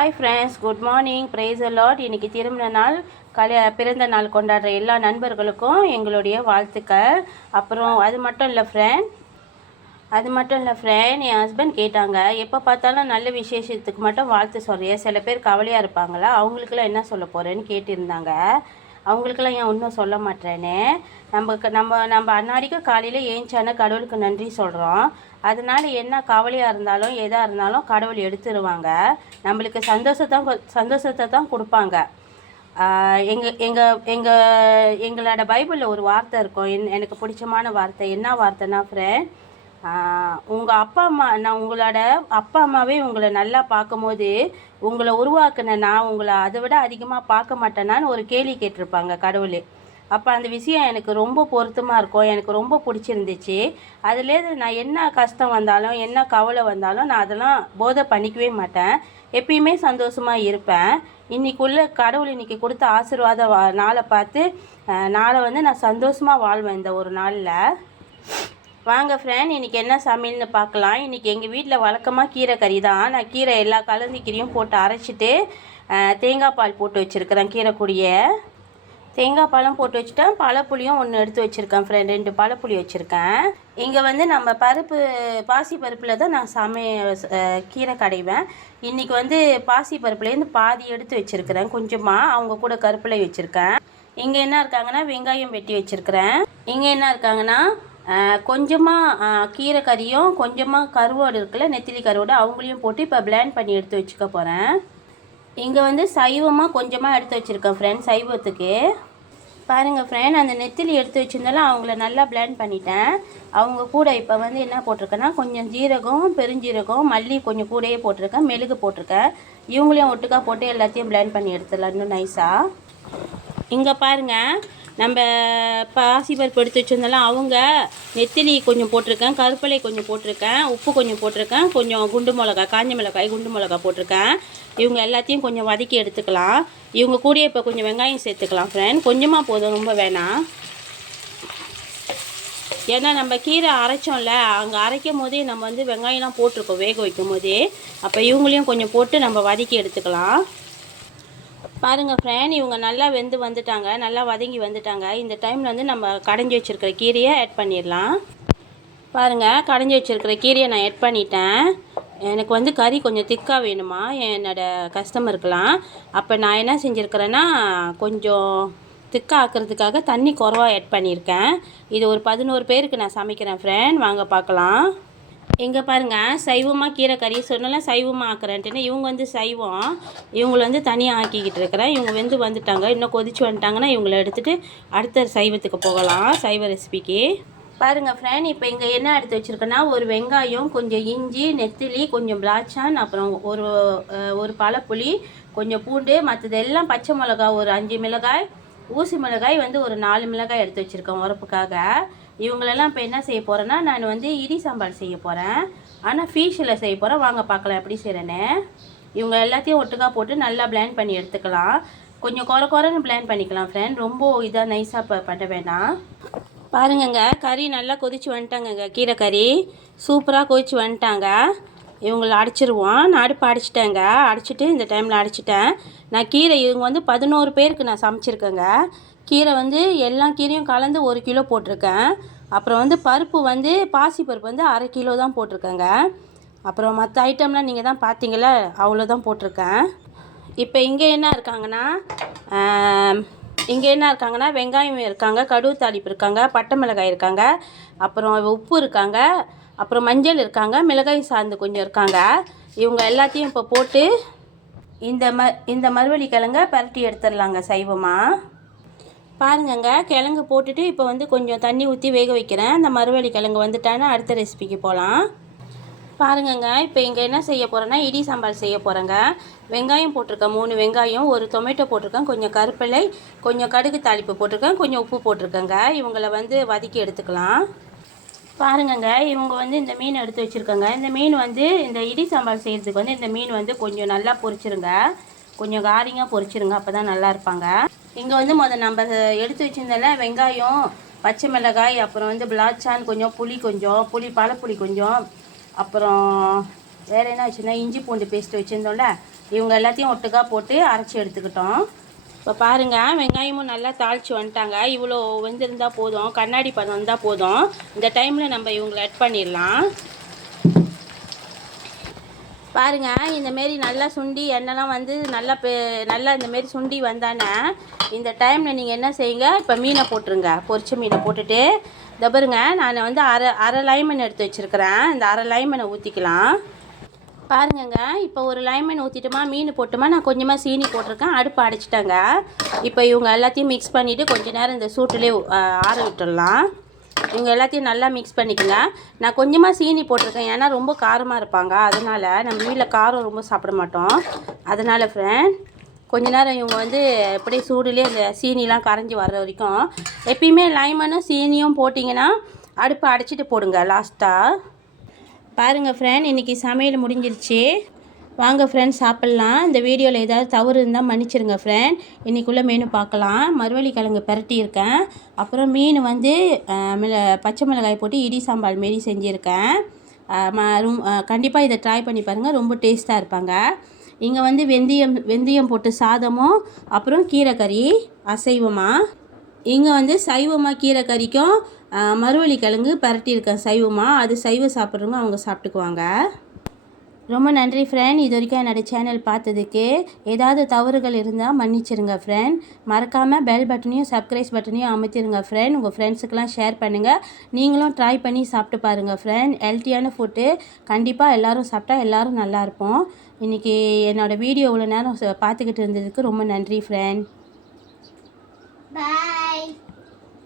Hi friends, good morning. Praise the lord. இன்றைக்கி திருமண நாள், பிறந்த நாள் கொண்டாடுற எல்லா நண்பர்களுக்கும் எங்களுடைய வாழ்த்துக்கள். அப்புறம் அது மட்டும் இல்லை ஃப்ரெண்ட், என் ஹஸ்பண்ட் கேட்டாங்க, எப்போ பார்த்தாலும் நல்ல விசேஷத்துக்கு மட்டும் வாழ்த்து சொல்கிறிய, சில பேர் கவலையாக இருப்பாங்களா, அவங்களுக்கெல்லாம் என்ன சொல்ல போகிறேன்னு கேட்டிருந்தாங்க. அவங்களுக்கெல்லாம் ஏன் இன்னும் சொல்ல மாட்டேன்னு, நம்ம அன்னாடிக்கும் காலையில் ஏஞ்சான கடவுளுக்கு நன்றி சொல்கிறோம். அதனால் என்ன கவலையாக இருந்தாலும் எதாக இருந்தாலும் கடவுள் எடுத்துருவாங்க. நம்மளுக்கு சந்தோஷத்தை தான் கொடுப்பாங்க. எங்களோட பைபிளில் ஒரு வார்த்தை இருக்கும், எனக்கு பிடிச்சமான வார்த்தை. என்ன வார்த்தைனா ஃப்ரெண்ட், உங்கள் உங்களோட அப்பா அம்மாவே உங்களை நல்லா பார்க்கும்போது உங்களை உருவாக்குன நான் உங்களை அதை விட அதிகமாக பார்க்க மாட்டேனான்னு ஒரு கேள்வி கேட்டிருப்பாங்க கடவுளே. அப்போ அந்த விஷயம் எனக்கு ரொம்ப பொருத்தமாக இருக்கும், எனக்கு ரொம்ப பிடிச்சிருந்துச்சு. அதுலேருந்து நான் என்ன கஷ்டம் வந்தாலும் என்ன கவலை வந்தாலும் நான் அதெல்லாம் போதை பண்ணிக்கவே மாட்டேன். எப்பயுமே சந்தோஷமாக இருப்பேன். கடவுள் இன்றைக்கி கொடுத்த ஆசீர்வாத நாளை பார்த்து நாளை நான் சந்தோஷமாக வாழ்வேன் இந்த ஒரு நாளில். வாங்க ஃப்ரெண்ட், இன்றைக்கி என்ன சமையல்னு பார்க்கலாம். இன்றைக்கி எங்கள் வீட்டில் வழக்கமாக கீரை கறி தான். நான் கீரை எல்லா கலந்து கீரையும் போட்டு அரைச்சிட்டு தேங்காய் பால் போட்டு வச்சுருக்கிறேன். கீரை கூடிய தேங்காய் பாலும் போட்டு வச்சுட்டேன். பழப்புளியும் ஒன்று எடுத்து வச்சுருக்கேன் ஃப்ரெண்ட், 2 பழப்புளி வச்சுருக்கேன். இங்கே நம்ம பாசி பருப்பில் தான் நான் கீரை கடைவேன். இன்றைக்கி பாசி பருப்புலேருந்து பாதி எடுத்து வச்சுருக்கிறேன். கொஞ்சமாக அவங்க கூட கருப்பிலை வச்சுருக்கேன். இங்கே என்ன இருக்காங்கன்னா வெங்காயம் வெட்டி வச்சுருக்கிறேன். இங்கே என்ன இருக்காங்கன்னா கொஞ்சமாக கீரை கறியும் கொஞ்சமாக கருவாடு இருக்குல்ல, நெத்திலி கருவாடு, அவங்களையும் போட்டு இப்போ பிளேண்ட் பண்ணி எடுத்து வச்சுக்க போகிறேன். இங்கே சைவமாக கொஞ்சமாக எடுத்து வச்சுருக்கேன் ஃப்ரெண்ட். சைவத்துக்கு பாருங்கள் ஃப்ரெண்ட், அந்த நெத்திலி எடுத்து வச்சுருந்தாலும் அவங்கள நல்லா பிளேண்ட் பண்ணிட்டேன். அவங்க கூட இப்போ என்ன போட்டிருக்கேன்னா கொஞ்சம் ஜீரகம், பெருஞ்சீரகம், மல்லி கொஞ்சம் கூடயே போட்டிருக்கேன், மெழுகு போட்டிருக்கேன். இவங்களையும் ஒட்டுக்கா போட்டு எல்லாத்தையும் பிளேண்ட் பண்ணி எடுத்துடலாம் இன்னும் நைஸாக. இங்கே பாருங்கள், நம்ம பாசிப்பருப்பு எடுத்து வச்சுருந்தாலும் அவங்க நெத்திலி கொஞ்சம் போட்டிருக்கேன், கருப்பலை கொஞ்சம் போட்டிருக்கேன், உப்பு கொஞ்சம் போட்டிருக்கேன், கொஞ்சம் குண்டு மிளகாய், காஞ்ச மிளகாய் குண்டு மிளகாய் போட்டிருக்கேன். இவங்க எல்லாத்தையும் கொஞ்சம் வதக்கி எடுத்துக்கலாம். இவங்க கூட இப்போ கொஞ்சம் வெங்காயம் சேர்த்துக்கலாம் ஃப்ரெண்ட். கொஞ்சமாக போதும், ரொம்ப வேணாம். ஏன்னா நம்ம கீரை அரைச்சோம்ல, அங்கே அரைக்கும் போதே நம்ம வெங்காயம்லாம் போட்டிருக்கோம் வேக வைக்கும் போதே. அப்போ இவங்களையும் கொஞ்சம் போட்டு நம்ம வதக்கி எடுத்துக்கலாம். பாருங்கள் ஃப்ரெண்ட், இவங்க நல்லா வெந்து வந்துட்டாங்க, நல்லா வதங்கி வந்துட்டாங்க. இந்த டைமில் நம்ம கடைஞ்சி வச்சுருக்கிற கீரையை ஆட் பண்ணிடலாம். பாருங்கள், கடைஞ்சி வச்சுருக்கிற கீரையை நான் ஆட் பண்ணிட்டேன். எனக்கு கறி கொஞ்சம் திக்காக வேணுமா என்னோடய கஸ்டமருக்கெலாம். அப்போ நான் என்ன செஞ்சுருக்கிறேன்னா கொஞ்சம் திக்காக ஆக்கிறதுக்காக தண்ணி குறவா ஆட் பண்ணியிருக்கேன். இது ஒரு 11 பேருக்கு நான் சமைக்கிறேன் ஃப்ரெண்ட். வாங்க பார்க்கலாம். இங்கே பாருங்கள், சைவமாக கீரை கறி சொன்னால சைவமாக ஆக்குறேன்ட்டுன்னு இவங்க சைவம், இவங்களை தனியாக ஆக்கிக்கிட்டு இருக்கிறேன். இவங்க வந்துட்டாங்க, இன்னும் கொதிச்சு வந்துட்டாங்கன்னா இவங்களை எடுத்துகிட்டு அடுத்த சைவத்துக்கு போகலாம், சைவ ரெசிபிக்கு. பாருங்கள் ஃப்ரெண்ட், இப்போ இங்கே என்ன எடுத்து வச்சுருக்கேன்னா ஒரு வெங்காயம், கொஞ்சம் இஞ்சி, நெத்திலி, கொஞ்சம் பிளாச்சான், அப்புறம் ஒரு பழப்புளி, கொஞ்சம் பூண்டு, மற்றதெல்லாம் பச்சை மிளகாய் ஒரு 5 மிளகாய், ஊசி மிளகாய் ஒரு 4 மிளகாய் எடுத்து வச்சுருக்கேன் உரப்புக்காக. இவங்களெல்லாம் இப்போ என்ன செய்ய போகிறேன்னா நான் இடி சாம்பார் செய்ய போகிறேன். ஆனால் ஃபீஷில் செய்ய போகிறேன். வாங்க பார்க்கலாம் எப்படி செய்கிறேன்னு. இவங்க எல்லாத்தையும் ஒட்டுக்காக போட்டு நல்லா பிளேண்ட் பண்ணி எடுத்துக்கலாம். கொஞ்சம் குறைன்னு பிளேண்ட் பண்ணிக்கலாம் ஃப்ரெண்ட், ரொம்ப இதாக நைஸாக பண்ண வேணாம். பாருங்கங்க, கறி நல்லா கொதிச்சு வந்துட்டாங்கங்க. கீரை கறி சூப்பராக கொதிச்சு வந்துட்டாங்க. இவங்களை அடிச்சிருவோம். நான் அடுப்பு அடிச்சிட்டேங்க. அடிச்சுட்டு இந்த டைமில் அடிச்சிட்டேன். நான் கீரை இவங்க 11 பேருக்கு நான் சமைச்சிருக்கேங்க. கீரை எல்லா கீரையும் கலந்து 1 கிலோ போட்டிருக்கேன். அப்புறம் பருப்பு பாசி பருப்பு அரை கிலோ தான் போட்டிருக்கேங்க. அப்புறம் மற்ற ஐட்டம்லாம் நீங்கள் தான் பார்த்தீங்களே, அவ்வளோதான் போட்டிருக்கேன். இப்போ இங்கே என்ன இருக்காங்கன்னா வெங்காயம் இருக்காங்க, கடுகு தாளிப்பு இருக்காங்க, பட்டை மிளகாய் இருக்காங்க, அப்புறம் உப்பு இருக்காங்க, அப்புறம் மஞ்சள் இருக்காங்க, மிளகாய் சார்ந்து கொஞ்சம் இருக்காங்க. இவங்க எல்லாத்தையும் இப்போ போட்டு இந்த மரவள்ளி கிழங்க பரட்டி எடுத்துடலாங்க சைவமாக. பாருங்கங்க, கிழங்கு போட்டுட்டு இப்போ கொஞ்சம் தண்ணி ஊற்றி வேக வைக்கிறேன். அந்த மரவள்ளி கிழங்கு வந்துட்டானா அடுத்த ரெசிபிக்கு போகலாம். பாருங்கங்க, இப்போ இங்கே என்ன செய்ய போகிறேன்னா இடி சாம்பார் செய்ய போகிறேங்க. வெங்காயம் போட்டிருக்கேன், 3 வெங்காயம், ஒரு டொமேட்டோ போட்டிருக்கேன், கொஞ்சம் கருப்பிலை, கொஞ்சம் கடுகு தாளிப்பு போட்டிருக்கேன், கொஞ்சம் உப்பு போட்டிருக்கேங்க. இவங்களை வதக்கி எடுத்துக்கலாம். பாருங்கங்க, இவங்க இந்த மீன் எடுத்து வச்சுருக்கேங்க. இந்த மீன் இந்த இடி சாம்பார் செய்கிறதுக்கு இந்த மீன் கொஞ்சம் நல்லா பொரிச்சிருங்க, கொஞ்சம் காரிங்காக பொரிச்சிருங்க, அப்போ தான் நல்லா இருப்பாங்க. இங்கே முதல்ல நம்ம எடுத்து வச்சுருந்தால வெங்காயம், பச்சை மிளகாய், அப்புறம் பிளாச்சான், கொஞ்சம் புளி, பழப்புளி கொஞ்சம், அப்புறம் வேறு என்ன வச்சுருந்தா இஞ்சி பூண்டு பேஸ்ட்டு வச்சுருந்தோம்ல, இவங்க எல்லாத்தையும் ஒட்டுக்கா போட்டு அரைச்சி எடுத்துக்கிட்டோம். இப்போ பாருங்கள், வெங்காயமும் நல்லா தாளித்து வந்துட்டாங்க. இவ்வளோ வெந்திருந்தால் போதும், கண்ணாடி பதம் வந்தால் போதும். இந்த டைமில் நம்ம இவங்களை ஆட் பண்ணிடலாம். பாருங்கள், இந்தமாரி நல்லா சுண்டி எண்ணெய்லாம் வந்து நல்லா இந்தமாரி சுண்டி வந்தானே இந்த டைமில் நீங்கள் என்ன செய்யுங்க, இப்போ மீனை போட்டுருங்க. பொரிச்ச மீனை போட்டுட்டு பாருங்க, நான் வந்து அரை லைமன் எடுத்து வச்சுருக்கிறேன். இந்த அரை லைமனை ஊற்றிக்கலாம். பாருங்கங்க, இப்போ ஒரு லைமன் ஊற்றிட்டுமா, மீன் போட்டுமா, நான் கொஞ்சமாக சீனி போட்டிருக்கேன். அடுப்பு அடைச்சிட்டேங்க. இப்போ இவங்க எல்லாத்தையும் மிக்ஸ் பண்ணிவிட்டு கொஞ்ச நேரம் இந்த சூட்டிலே ஆற விட்டுடலாம். இவங்க எல்லாத்தையும் நல்லா மிக்ஸ் பண்ணிக்கோங்க. நான் கொஞ்சமாக சீனி போட்டிருக்கேன், ஏன்னா ரொம்ப காரமாக இருப்பாங்க. அதனால் நம்ம வீட்டில் காரம் ரொம்ப சாப்பிட மாட்டோம். அதனால் ஃப்ரெண்ட் கொஞ்ச நேரம் இவங்க வந்து அப்படியே சூடுலேயே அந்த சீனிலாம் கரைஞ்சி வர்ற வரைக்கும். எப்பயுமே லைமனும் சீனியும் போட்டிங்கன்னா அடுப்பை அடைச்சிட்டு போடுங்க லாஸ்ட்டாக. பாருங்கள் ஃப்ரெண்ட், இன்றைக்கி சமையல் முடிஞ்சிருச்சு. வாங்க ஃப்ரெண்ட் சாப்பிட்லாம். இந்த வீடியோவில் ஏதாவது தவறு இருந்தால் மன்னிச்சிருங்க ஃப்ரெண்ட். இன்றைக்குள்ளே மெனு பார்க்கலாம். மரவள்ளி கிழங்கு பிரட்டியிருக்கேன். அப்புறம் மீன் வந்து பச்சை மிளகாய் போட்டு இடி சாம்பார் மாரி செஞ்சுருக்கேன். கண்டிப்பாக இதை ட்ரை பண்ணி பாருங்கள், ரொம்ப டேஸ்ட்டாக இருப்பாங்க. இங்கே வந்து வெந்தயம் போட்டு சாதமும், அப்புறம் கீரைக்கறி அசைவமாக. இங்கே வந்து சைவமாக கீரைக்கறிக்கும் மரவள்ளி கிழங்கு பிரட்டியிருக்கேன் சைவமாக. அது சைவம் சாப்பிட்றவங்க அவங்க சாப்பிட்டுக்குவாங்க. ரொம்ப நன்றி ஃப்ரெண்ட், இது வரைக்கும் என்னோடய சேனல் பார்த்ததுக்கு. ஏதாவது தவறுகள் இருந்தால் மன்னிச்சிருங்க ஃப்ரெண்ட். மறக்காமல் பெல் பட்டனையும் சப்ஸ்கிரைப் பட்டனையும் அமைத்திருங்க ஃப்ரெண்ட். உங்கள் ஃப்ரெண்ட்ஸுக்கெலாம் ஷேர் பண்ணுங்கள். நீங்களும் ட்ரை பண்ணி சாப்பிட்டு பாருங்கள் ஃப்ரெண்ட். ஹெல்த்தியான ஃபுட்டு கண்டிப்பாக எல்லோரும் சாப்பிட்டா எல்லோரும் நல்லாயிருப்போம். இன்றைக்கி என்னோடய வீடியோ இவ்வளோ நேரம் பார்த்துக்கிட்டு இருந்ததுக்கு ரொம்ப நன்றி ஃப்ரெண்ட்.